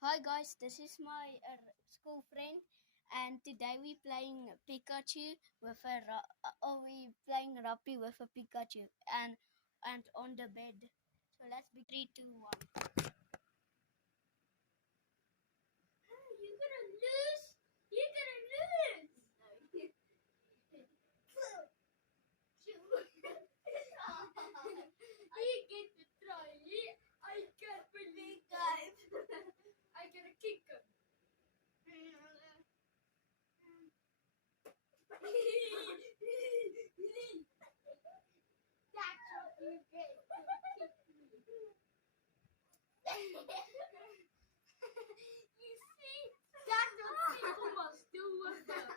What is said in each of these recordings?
Hi guys, this is my school friend, and today we playing Pikachu with a we playing Rappy with a Pikachu and on the bed. So let's be 3, 2, 1. You're gonna lose. You're gonna lose. I get to try it. I can't believe guys. I gotta kick him. That's what you get. You see, that's what people must do with them.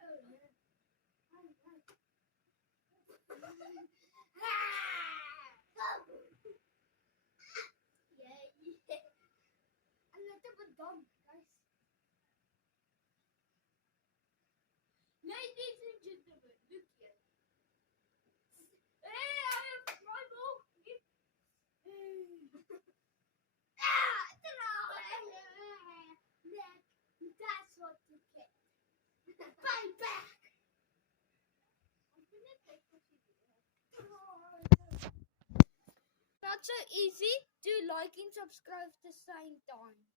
Oh, yeah. Yeah. I'm not a dumb, guys. Ladies and gentlemen, look here. Hey, I have my mom. That's what you get. Bye back. Not so easy. Do like and subscribe at the same time.